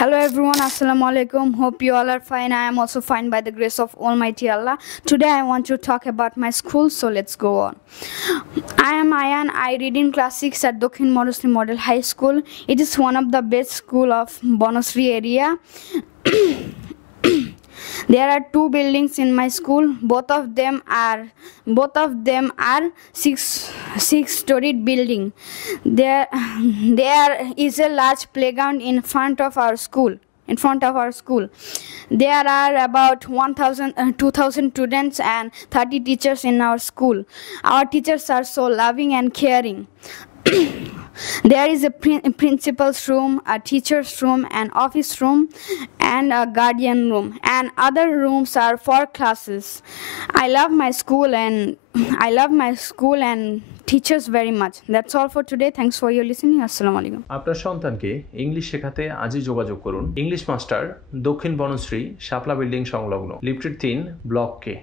Hello everyone, Assalamu alaikum. Hope you all are fine. I am also fine by the grace of Almighty Allah. Today I want to talk about my school, so let's go on. I am Ayan. I read in class 6 at Dokhin Modusli Model High School. It is one of the best school of Bonusri area. There are two buildings in my school. Both of them are six-storied building. There is a large playground in front of our school. There are about 2,000 students and 30 teachers in our school. Our teachers are so loving and caring. There is a principal's room, a teacher's room, an office room, and a guardian room, and other rooms are for classes. I love my school and teachers very much. That's all for today. Thanks for your listening. Assalamu alaikum. আপনার সন্তানকে English শেখাতে আজই যোগাযোগ করুন English master দক্ষিণ বনশ্রী শাপলা building সংলগ্ন lifted 3 block কে।